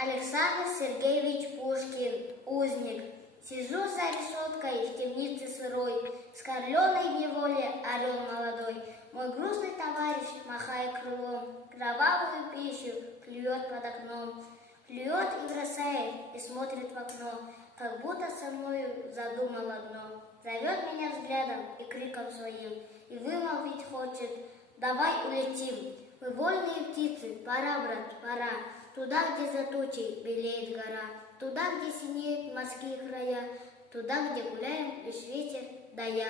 Александр Сергеевич Пушкин, узник. Сижу за решеткой в темнице сырой, скорбленный в неволе орел молодой. Мой грустный товарищ, махая крылом, кровавую пищу клюет под окном. Клюет и бросает, и смотрит в окно, как будто со мною задумал одно. Зовет меня взглядом и криком своим, и вымолвить хочет: давай улетим. Мы вольные птицы, пора, брат, пора. Туда, где за тучей белеет гора, туда, где синеют морские края, туда, где гуляем лишь ветер да я.